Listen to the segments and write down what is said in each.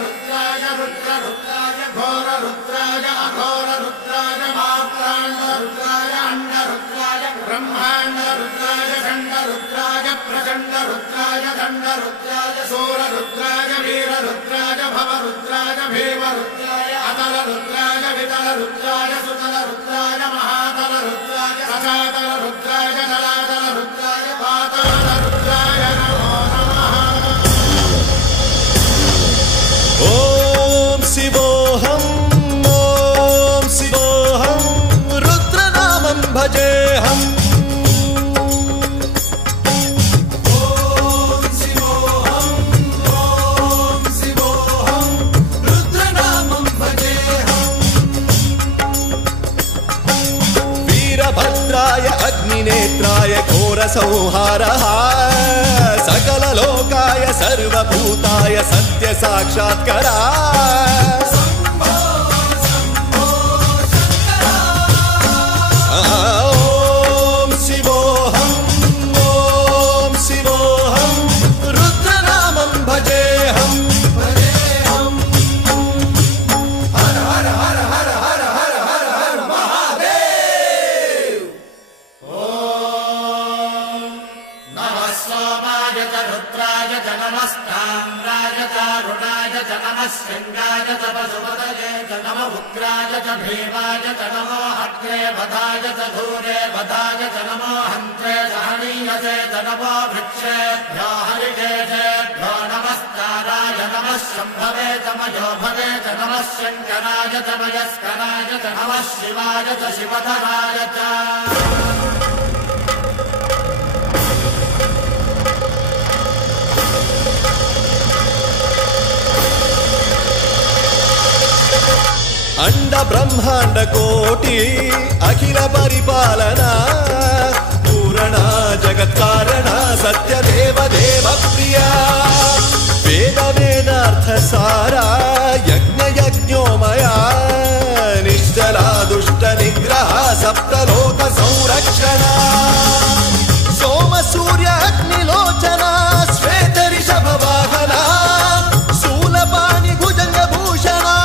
रुद्राय रुद्ररुद्राय घोररुद्राय अघोररुद्राय मात्राण्डरुद्राय अण्डरुद्राय ब्रह्माण्डरुद्राय खण्डरुद्राय प्रचण्डरुद्राय दण्डरुद्राय सूररुद्राय वीररुद्राय भवरुद्राय भीमरुद्राय अतलरुद्राय वितलरुद्राय सुतलरुद्राय महातलरुद्राय रसातलरुद्राय जलातलरुद्राय पातालरुद्राय नमो नमः। ओम शिवोऽहं रुद्रनामं भजेऽहम्। वीरभद्राय अग्निनेत्राय घोरसंहारः सकललोकाय सर्वभूताय सत्यसाक्षात्करा। ओम शिवोऽहं रुद्रनामं भजेऽहम्। हर हर हर हर हर हर हर हर महादेव। नमः सोमाय च रुद्राय च नमस्ताम्राय च रुणाय च नमः शृङ्गाय च पशुपतये च नमः उग्राय च भीमाय च नमो अग्रे वधाय च धूरे वधाय च नमो हन्त्रे च हनीयसे च नमो वृक्षेभ्यो हरिकेशेभ्यो नमस्काराय नमः शम्भवे च मयोभवे च नमः शङ्कराय च मयस्कराय च नमः शिवाय च शिवधराय च। अंड ब्रह्मांड कोटि अखिल परिपालना पूरणा जगत्कारणा सत्यदेव देव प्रिया वेद वेदार्थ सारा यज्ञ यज्ञोमया निश्चला दुष्ट निग्रह सप्तलोक संरक्षणा सोम सूर्य अग्निलोचना श्वेत ऋषभ वाहना शूलपाणि भुजंग भूषणा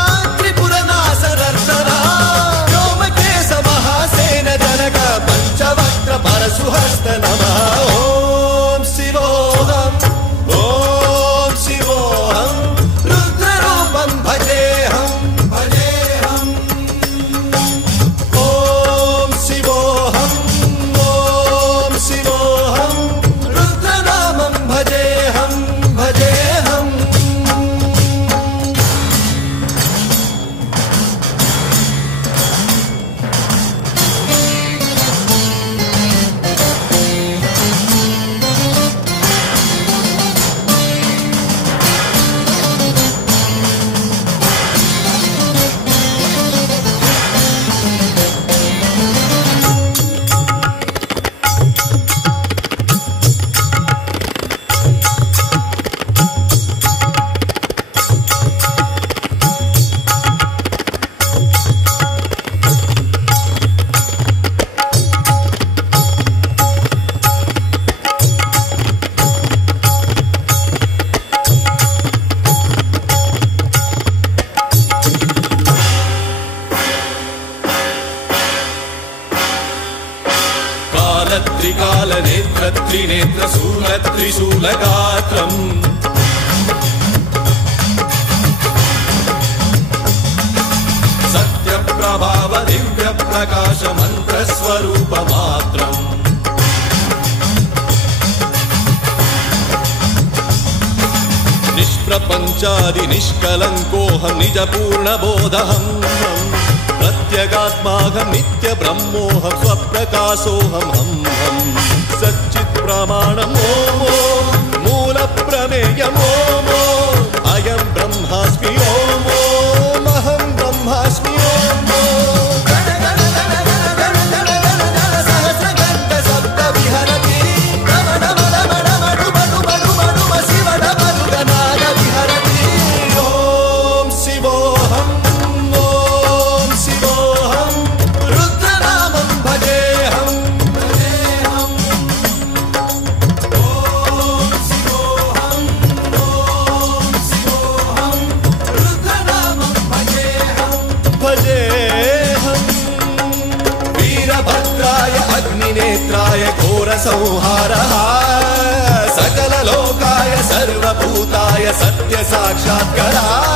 पंचवक्त्र परशुहस्त नमः। ओम शिवोऽहं रुद्ररूपं भजेऽहम्। ओम शिवोऽहं रुद्रनामं भजेऽहम्। त्रिकाल नेत्र त्रिनेत्र शूल त्रिशूलगात्रम् सत्यप्रभाव दिव्य प्रकाश मंत्र स्वरूप मात्रम् निष्प्रपंचादि निष्कलंकोऽहं निज पूर्ण बोधहम् प्रत्यगात्माहं नित्य ब्रह्मोऽहं स्वप्रकाशोऽहं हम सच्चित् प्रमाणम् ओम मूल प्रमेयम् ओम अयं ब्रह्मास्मि ओम अहं ब्रह्मास्मि ओम सहस्रगण्ड शब्द विहरति शिवनाद विहरति। ओम शिवोऽहं रुद्रनामं भजेऽहम्। ओम शिवोऽहं पवित्राय घोर संहारः सकल लोकाय सर्वभूताय सत्य साक्षात्कारः